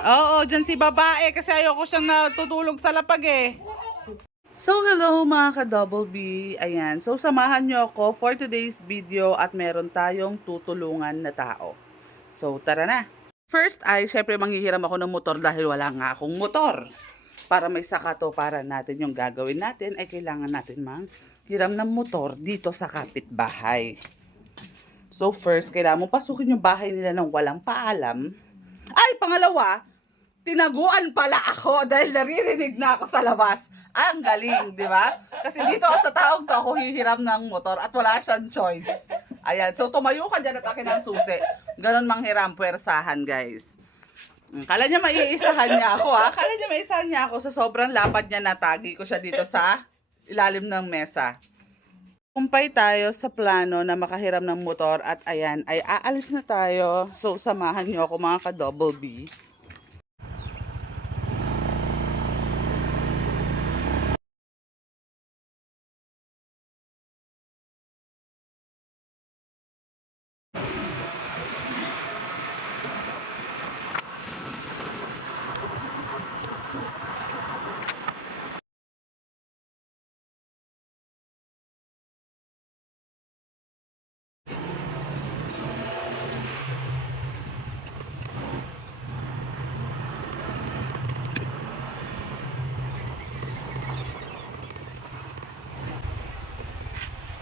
Oo, dyan si babae kasi ayoko siyang natutulog sa lapag eh. So, hello mga ka-Double B. Ayan. So, samahan nyo ako for today's video at meron tayong tutulungan na tao. So, tara na. First ay, syempre manghihiram ako ng motor dahil wala nga akong motor. Para may sakato para natin yung gagawin natin ay kailangan natin manghiram ng motor dito sa kapitbahay. So, first, kailangan mo pasukin yung bahay nila ng walang paalam. Ay, pangalawa, tinaguan pala ako dahil naririnig na ako sa labas. Ang galing, di ba? Kasi dito sa taong to ako hihiram ng motor at wala siyang choice. Ayan, so tumayo ka dyan at akin ang susi. Ganon manghiram, puwersahan guys. Kala niya maiisahan niya ako ha. Kala niya maiisahan niya ako sa sobrang lapad niya, natagi ko siya dito sa ilalim ng mesa. Kumpay tayo sa plano na makahiram ng motor at ayan, ay aalis na tayo. So samahan niyo ako mga ka-Double B.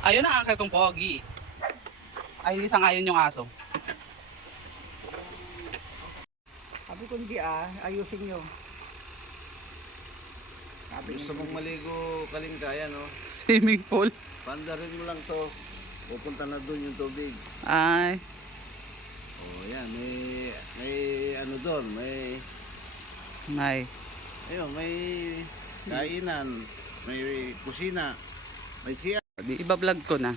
Ayun ang angkel kong pogi. Ay, isang ayon yung aso. Sabi ko hindi ayusin nyo. Gusto mong maligo kalingkaya, no? Swimming pool. Pandarin mo lang to. Pupunta na doon yung tubig. Ay. Oh, yan. May ano doon. May. Ayun, may kainan. May kusina. May siya. Iba-vlog ko na.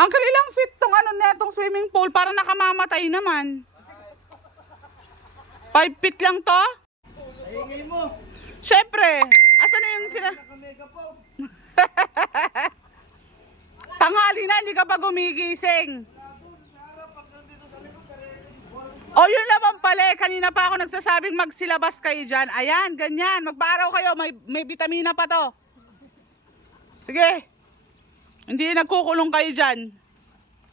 Uncle, ilang feet tong ano netong swimming pool para nakamamatay naman? 5 feet lang to? Ayingay mo! Syempre, asan na yung Nakamega po! tanghali na, hindi ka pa gumigising. O yun naman pala, kanina pa ako nagsasabing magsilabas kayo dyan. Ayan, ganyan, magpaaraw kayo, may vitamina pa to. Sige. Hindi nagkukulong kayo dyan.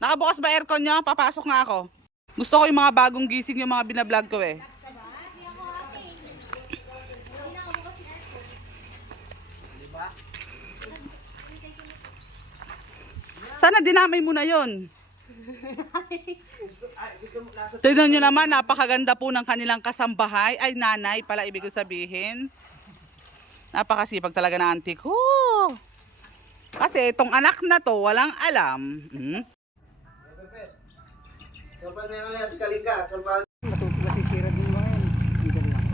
Nakabukas ba aircon nyo? Papasok nga ako. Gusto ko yung mga bagong gising yung mga binablog ko eh. Sana dinamay mo na yun. Tignan nyo naman, napakaganda po ng kanilang kasambahay. Ay, nanay pala ibig ko sabihin. Napakasipag talaga ng auntie ko. Kasi itong anak na to, walang alam. Saban na yung alat kalingka. Saban. Masisira din mga yan. Hindi lang.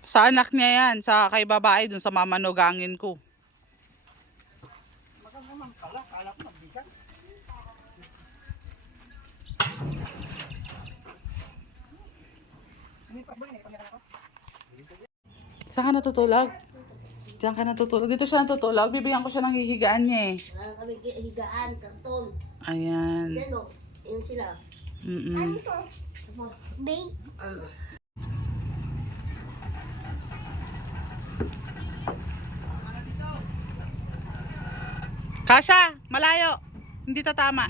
Sa anak niya yan, sa kay babae dun sa mamanugangin ko. Saan ka natutulog? Diyan ka natutulog. Dito siya natutulog. Bibigyan ko siya ng hihigaan niya eh. Wala kami higaan, karton. Ayan. Yan o, yun sila. Mm-mm. Bake. Kasha, malayo. Hindi tatama.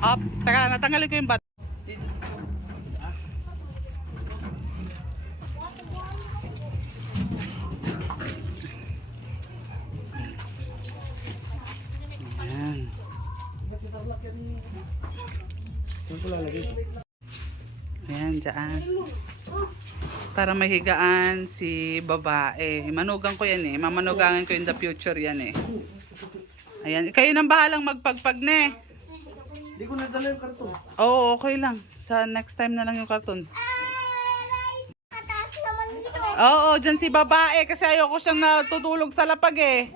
Up. Teka, natanggalin ko yung bat. Ayan. Ayan, dyan. Para mahigaan si babae. Manugang ko yan eh. Mamanugangan ko in the future yan eh. Ayan. Kayo nang bahalang magpagpag ne. Hindi ko nadala yung karton. Oo, okay lang. Sa next time na lang yung karton. Mataas naman dito. Oo, dyan si babae kasi ayoko siyang natutulog sa lapag eh.